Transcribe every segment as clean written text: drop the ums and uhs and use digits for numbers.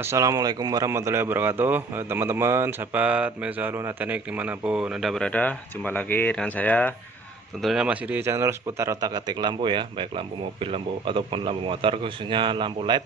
Assalamualaikum warahmatullahi wabarakatuh. Teman-teman, sahabat Mezalun Teknik dimanapun Anda berada, jumpa lagi dengan saya. Tentunya masih di channel seputar otak-atik lampu ya, baik lampu mobil, lampu ataupun lampu motor, khususnya lampu LED.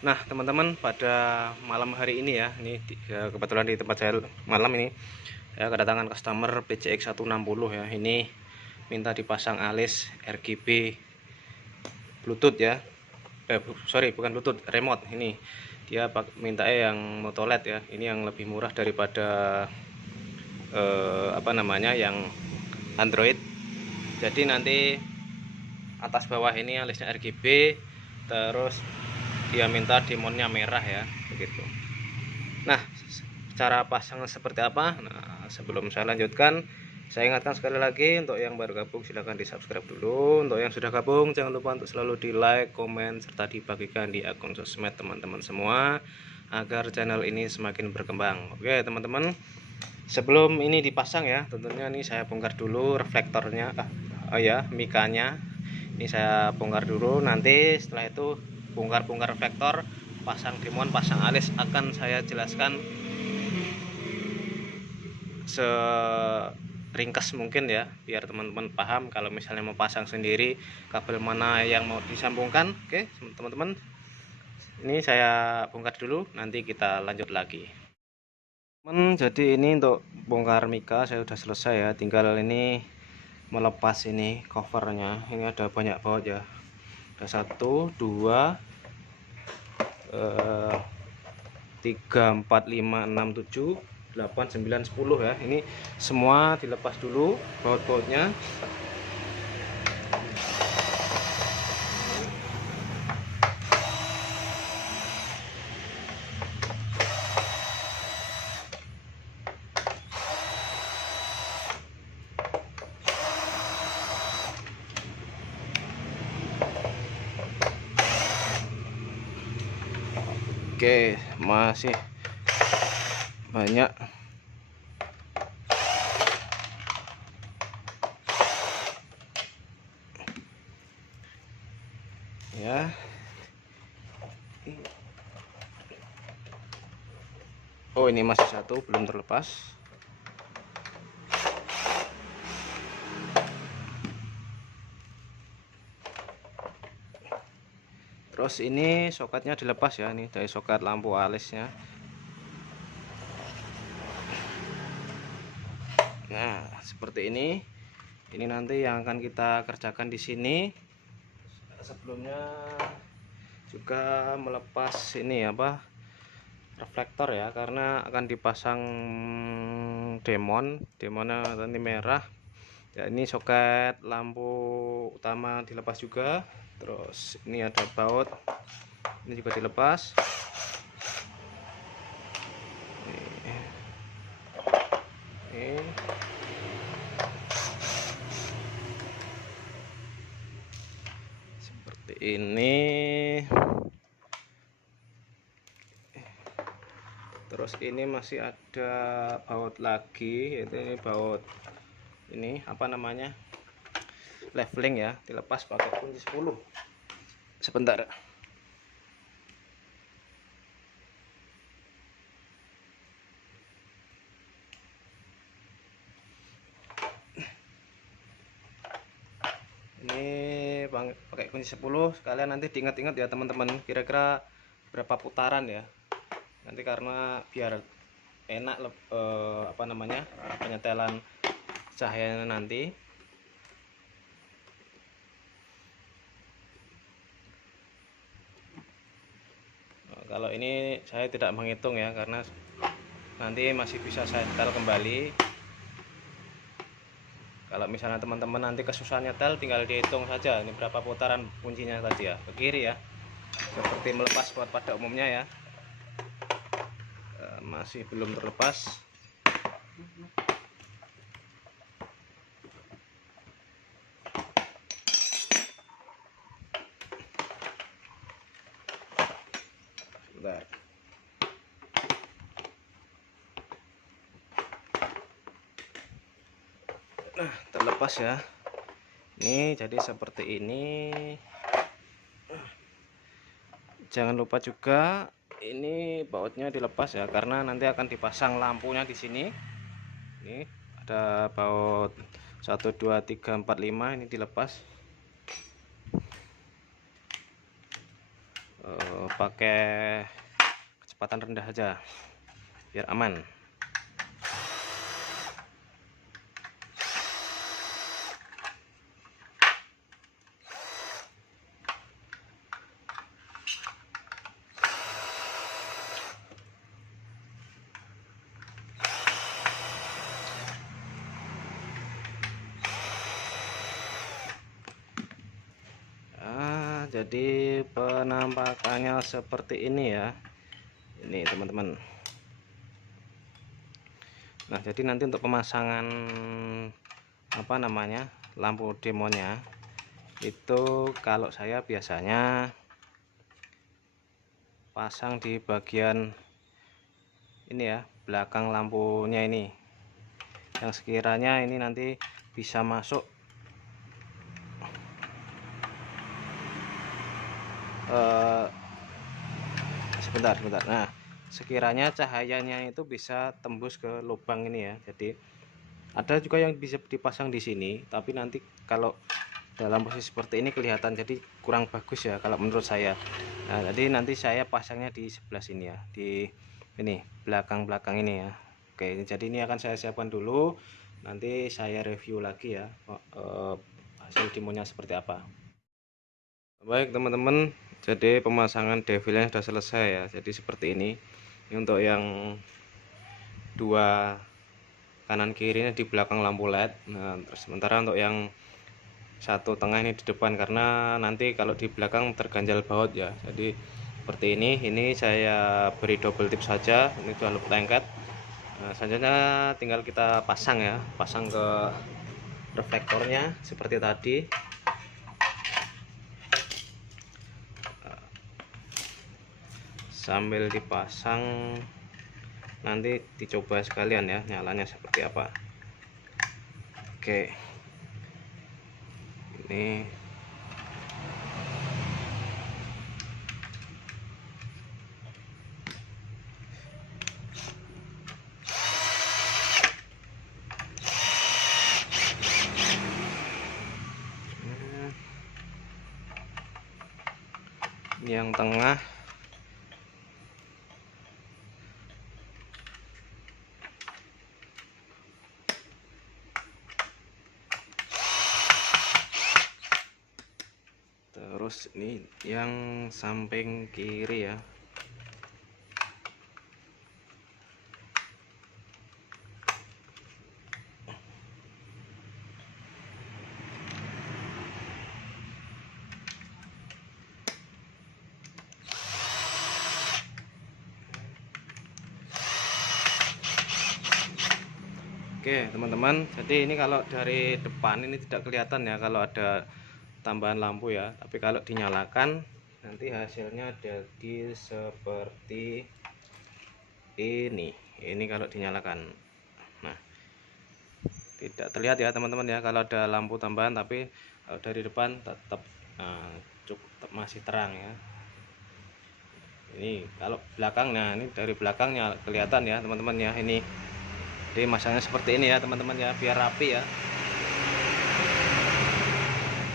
Nah teman-teman, pada malam hari ini ya, ya, kebetulan di tempat saya malam ini ya, kedatangan customer PCX 160 ya. Ini minta dipasang alis RGB Bluetooth ya. Sorry, bukan Bluetooth, remote. Ini dia minta yang moto LED ya. Ini yang lebih murah daripada apa namanya, yang Android. Jadi nanti atas bawah ini alisnya RGB, terus dia minta demonnya merah ya, begitu. Nah, cara pasang seperti apa? Nah, sebelum saya lanjutkan, saya ingatkan sekali lagi, untuk yang baru gabung silahkan di subscribe dulu. Untuk yang sudah gabung, jangan lupa untuk selalu di like, komen, serta dibagikan di akun sosmed teman-teman semua, agar channel ini semakin berkembang. Oke teman-teman, sebelum ini dipasang ya, tentunya ini saya bongkar dulu reflektornya, mikanya. Ini saya bongkar dulu, nanti setelah itu bongkar reflektor, pasang demon, pasang alis, akan saya jelaskan seringkas mungkin ya, biar teman-teman paham kalau misalnya mau pasang sendiri kabel mana yang mau disambungkan. Oke teman-teman, ini saya bongkar dulu, nanti kita lanjut lagi. Jadi ini untuk bongkar mika saya sudah selesai ya, tinggal ini melepas ini covernya. Ini ada banyak baut ya, ada 1 2 3 4 5 6 7 8 9 10 ya. Ini semua dilepas dulu baut-bautnya. Oke, masih banyak ya. Oh, ini masih satu belum terlepas. Terus ini soketnya dilepas ya, ini dari soket lampu alisnya. Nah, seperti ini. Ini nanti yang akan kita kerjakan di sini. Sebelumnya juga melepas ini apa, reflektor ya, karena akan dipasang demonnya nanti merah ya. Ini soket lampu utama dilepas juga. Terus ini ada baut, ini juga dilepas. Ini seperti ini. Terus ini masih ada baut lagi, yaitu ini baut ini apa namanya, leveling ya, dilepas pakai kunci 10. Sebentar. Ini pakai kunci 10. Sekalian nanti diingat-ingat ya teman-teman, kira-kira berapa putaran ya. Nanti karena biar enak apa namanya, penyetelan cahayanya nanti. Kalau ini saya tidak menghitung ya, karena nanti masih bisa saya setel kembali. Kalau misalnya teman-teman nanti kesusahan nyetel, tinggal dihitung saja ini berapa putaran kuncinya tadi ya, ke kiri ya, seperti melepas baut pada umumnya ya. Masih belum terlepas. Bentar. Nah, terlepas ya. Ini jadi seperti ini. jangan lupa juga ini bautnya dilepas ya, karena nanti akan dipasang lampunya di sini. Ini ada baut 1 2 3 4 5, ini dilepas. Pakai kecepatan rendah aja biar aman. Jadi penampakannya seperti ini ya, ini teman-teman. Nah, jadi nanti untuk pemasangan lampu demonya itu, kalau saya biasanya pasang di bagian ini ya, belakang lampunya ini, yang sekiranya ini nanti bisa masuk sebentar. Nah, sekiranya cahayanya itu bisa tembus ke lubang ini ya. Jadi ada juga yang bisa dipasang di sini, tapi nanti kalau dalam posisi seperti ini kelihatan, jadi kurang bagus ya kalau menurut saya. Nah, jadi nanti saya pasangnya di sebelah sini ya, di ini belakang ini ya. Oke, jadi ini akan saya siapkan dulu, nanti saya review lagi ya hasil demonya seperti apa. Baik teman-teman, jadi pemasangan devilnya sudah selesai ya. Jadi seperti ini untuk yang dua kanan kirinya di belakang lampu LED. Nah, terus sementara untuk yang satu tengah ini di depan, karena nanti kalau di belakang terganjal baut ya. Jadi seperti ini saya beri double tip saja. Ini sudah loop lengket. Nah, selanjutnya tinggal kita pasang ya, pasang ke reflektornya seperti tadi. Sambil dipasang nanti dicoba sekalian ya nyalanya seperti apa. Oke, ini yang tengah. Terus ini yang samping kiri ya. Oke teman-teman, jadi ini kalau dari depan ini tidak kelihatan ya kalau ada tambahan lampu ya, tapi kalau dinyalakan nanti hasilnya jadi seperti ini kalau dinyalakan. Nah, tidak terlihat ya teman-teman ya kalau ada lampu tambahan, tapi kalau dari depan tetap cukup masih terang ya. Ini kalau belakang, nah ini dari belakangnya kelihatan ya teman-teman ya. Ini jadi masangnya seperti ini ya teman-teman ya, biar rapi ya.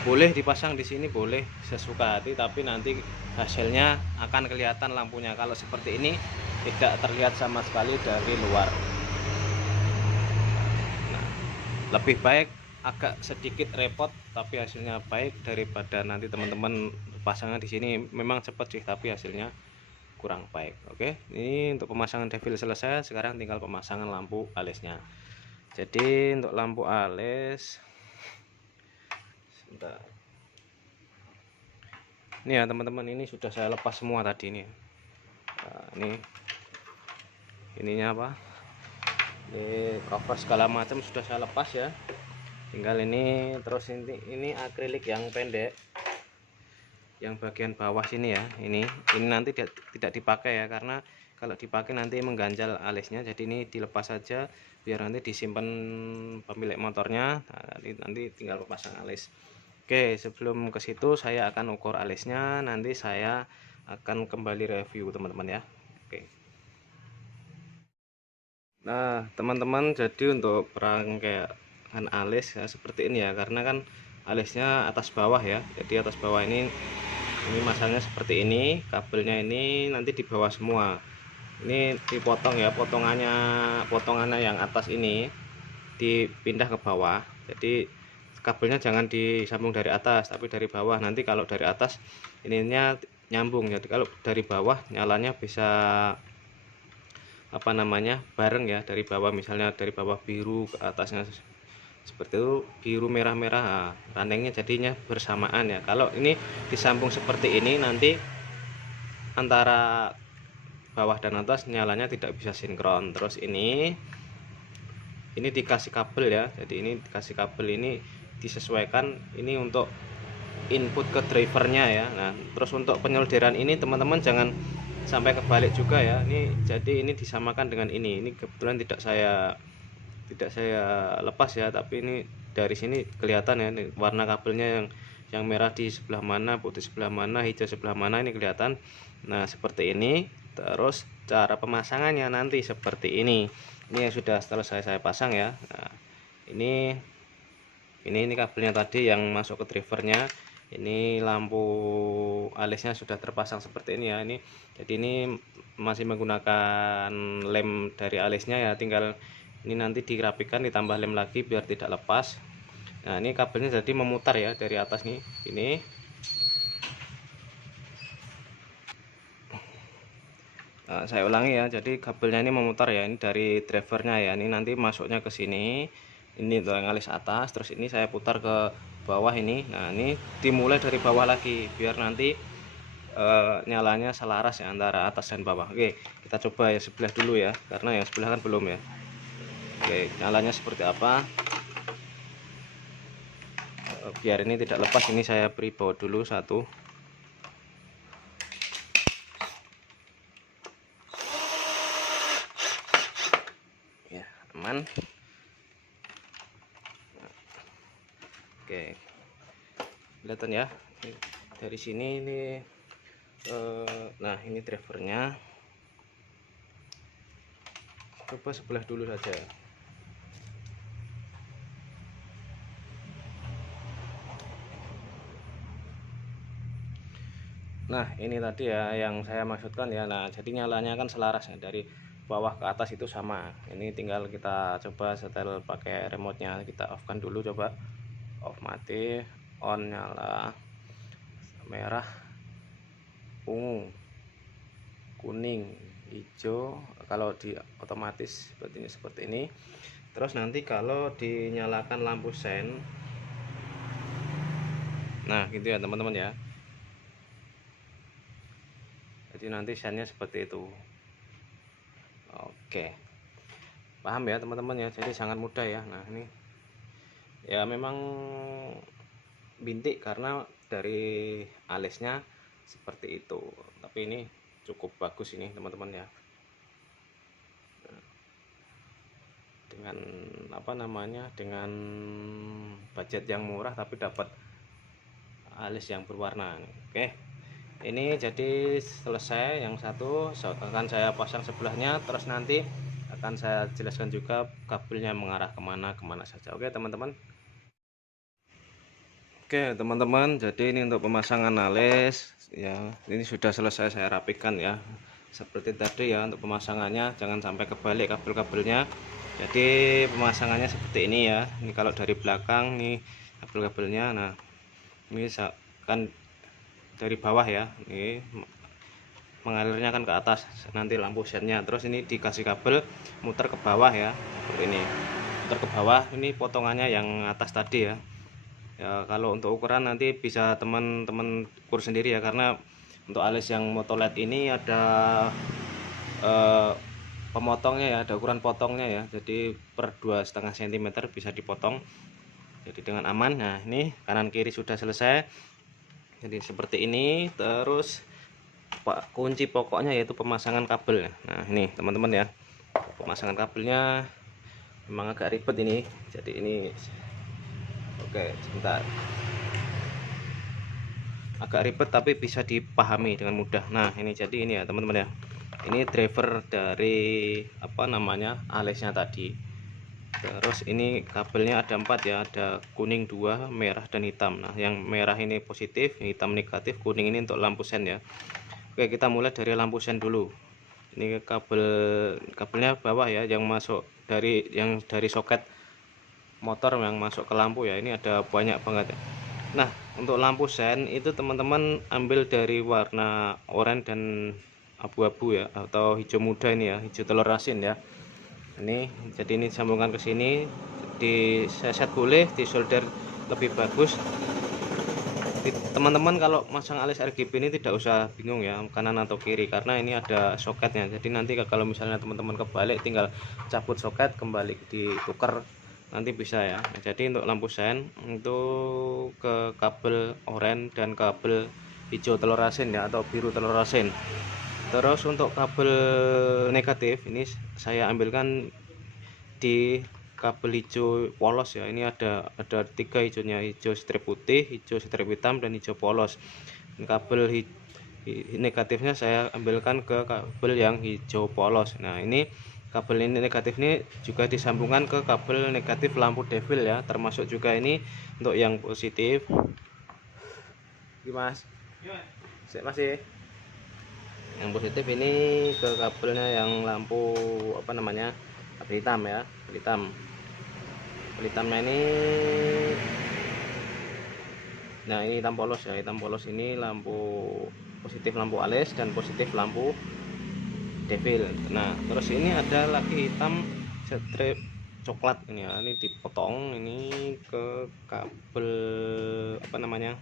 Boleh dipasang di sini, boleh sesuka hati, tapi nanti hasilnya akan kelihatan lampunya. Kalau seperti ini tidak terlihat sama sekali dari luar. Nah, lebih baik agak sedikit repot tapi hasilnya baik, daripada nanti teman-teman pasangan di sini memang cepat sih tapi hasilnya kurang baik. Oke, ini untuk pemasangan devil selesai. Sekarang tinggal pemasangan lampu alisnya. Jadi untuk lampu alis, sebentar. Ini ya teman-teman, ini sudah saya lepas semua tadi ini. Nah, ininya apa? Ini cover segala macam sudah saya lepas ya. Tinggal ini, terus ini akrilik yang pendek, yang bagian bawah sini ya. Ini nanti tidak dipakai ya, karena kalau dipakai nanti mengganjal alisnya. Jadi ini dilepas saja biar nanti disimpan pemilik motornya. Nah, nanti tinggal pasang alis. Oke, sebelum ke situ saya akan ukur alisnya. Nanti saya akan kembali review teman-teman ya. Oke. Nah teman-teman, jadi untuk perangkaian alis ya seperti ini ya, karena kan alisnya atas bawah ya, jadi atas bawah ini masangnya seperti ini, kabelnya ini nanti di bawah semua. Ini dipotong ya, potongannya yang atas ini dipindah ke bawah, jadi kabelnya jangan disambung dari atas tapi dari bawah. Nanti kalau dari atas ininya nyambung, jadi kalau dari bawah nyalanya bisa apa namanya bareng ya, dari bawah misalnya dari bawah biru ke atasnya seperti itu, biru merah-merah, randengnya jadinya bersamaan ya. Kalau ini disambung seperti ini nanti antara bawah dan atas nyalanya tidak bisa sinkron. Terus ini dikasih kabel ya, jadi ini dikasih kabel, ini disesuaikan ini untuk input ke drivernya ya. Nah terus untuk penyelderan ini teman-teman jangan sampai kebalik juga ya, ini jadi ini disamakan dengan ini kebetulan tidak saya lepas ya, tapi ini dari sini kelihatan ya, ini warna kabelnya yang merah di sebelah mana, putih sebelah mana, hijau sebelah mana, ini kelihatan. Nah seperti ini. Terus cara pemasangannya nanti seperti ini yang sudah selesai saya pasang ya. Nah ini kabelnya tadi yang masuk ke drivernya. Ini lampu alisnya sudah terpasang seperti ini ya. Jadi ini masih menggunakan lem dari alisnya ya, tinggal ini nanti dirapikan, ditambah lem lagi biar tidak lepas. Nah ini kabelnya jadi memutar ya dari atas nih, ini saya ulangi ya, jadi kabelnya ini memutar ya, ini dari drivernya ya, ini nanti masuknya ke sini, ini yang alis atas, terus ini saya putar ke bawah ini. Nah ini dimulai dari bawah lagi biar nanti nyalanya selaras ya antara atas dan bawah. Oke, kita coba ya sebelah dulu ya, karena yang sebelah kan belum ya. Oke, nyalanya seperti apa, biar ini tidak lepas, ini saya beri baut dulu satu ya, aman. Oke, kelihatan ya dari sini ini. Nah ini drivernya, coba sebelah dulu saja. Nah ini tadi ya yang saya maksudkan ya. Nah jadi nyalanya kan selaras ya, dari bawah ke atas itu sama. Ini tinggal kita coba setel pakai remote-nya, kita off kan dulu, coba off, mati, on, nyala, merah, ungu, kuning, hijau kalau di otomatis seperti ini. Terus nanti kalau dinyalakan lampu sen, nah gitu ya teman-teman ya, jadi nanti sennya seperti itu. Oke, paham ya teman-teman ya, jadi sangat mudah ya. Nah ini ya memang bintik karena dari alisnya seperti itu, tapi ini cukup bagus ini teman-teman ya, dengan apa namanya, dengan budget yang murah tapi dapat alis yang berwarna. Oke, ini jadi selesai yang satu, akan saya pasang sebelahnya, terus nanti akan saya jelaskan juga kabelnya mengarah kemana saja. Oke teman-teman. Oke teman-teman, jadi ini untuk pemasangan alis ya, ini sudah selesai saya rapikan ya seperti tadi ya. Untuk pemasangannya jangan sampai kebalik kabel-kabelnya, jadi pemasangannya seperti ini ya. Ini kalau dari belakang nih kabel-kabelnya, nah ini kan dari bawah ya, ini mengalirnya kan ke atas nanti lampu sennya. Terus ini dikasih kabel muter ke bawah ya, seperti ini muter ke bawah. Ini potongannya yang atas tadi ya. Ya kalau untuk ukuran nanti bisa teman-teman ukur sendiri ya, karena untuk alis yang motolet ini ada pemotongnya ya, ada ukuran potongnya ya, jadi per 2,5 cm bisa dipotong jadi dengan aman. Nah ini kanan kiri sudah selesai jadi seperti ini. Terus kunci pokoknya yaitu pemasangan kabel. Nah ini teman-teman ya, pemasangan kabelnya memang agak ribet ini, jadi ini oke sebentar. agak ribet tapi bisa dipahami dengan mudah. Nah ini jadi ini ya teman-teman ya, ini driver dari apa namanya alisnya tadi. Terus ini kabelnya ada 4 ya, ada kuning 2, merah dan hitam. Nah yang merah ini positif, hitam negatif, kuning ini untuk lampu sen ya. Oke, kita mulai dari lampu sen dulu. Ini kabelnya bawah ya, yang masuk dari soket motor yang masuk ke lampu ya. Ini ada banyak banget ya. Nah untuk lampu sen itu teman-teman ambil dari warna oranye dan abu-abu ya, atau hijau muda ini ya, hijau telur asin ya. Ini jadi ini sambungkan ke sini, diseset boleh, di solder lebih bagus. Teman-teman kalau masang alis RGB ini tidak usah bingung ya kanan atau kiri, karena ini ada soketnya. Jadi nanti kalau misalnya teman-teman kebalik, tinggal cabut soket kembali ditukar nanti bisa ya. Jadi untuk lampu sen itu ke kabel oranye dan kabel hijau telur asin ya, atau biru telur asin. Terus untuk kabel negatif ini saya ambilkan di kabel hijau polos ya. Ini ada 3 hijaunya, hijau strip putih, hijau strip hitam, dan hijau polos. Kabel negatifnya saya ambilkan ke kabel yang hijau polos. Nah ini kabel ini negatif ini juga disambungkan ke kabel negatif lampu devil ya, termasuk juga ini untuk yang positif. Mas masih yang positif ini ke kabelnya yang lampu apa namanya, kabel hitam ya, kabel hitamnya ini. Nah ini hitam polos ya, hitam polos ini lampu positif lampu alis dan positif lampu devil. Nah terus ini ada lagi hitam strip coklat ini ya, ini dipotong ini ke kabel apa namanya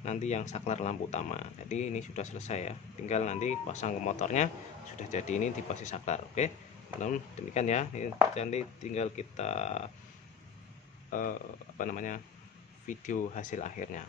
nanti yang saklar lampu utama. Jadi ini sudah selesai ya, tinggal nanti pasang ke motornya sudah jadi, ini di posisi saklar. Oke teman-teman, demikian ya. Ini nanti tinggal kita apa namanya video hasil akhirnya.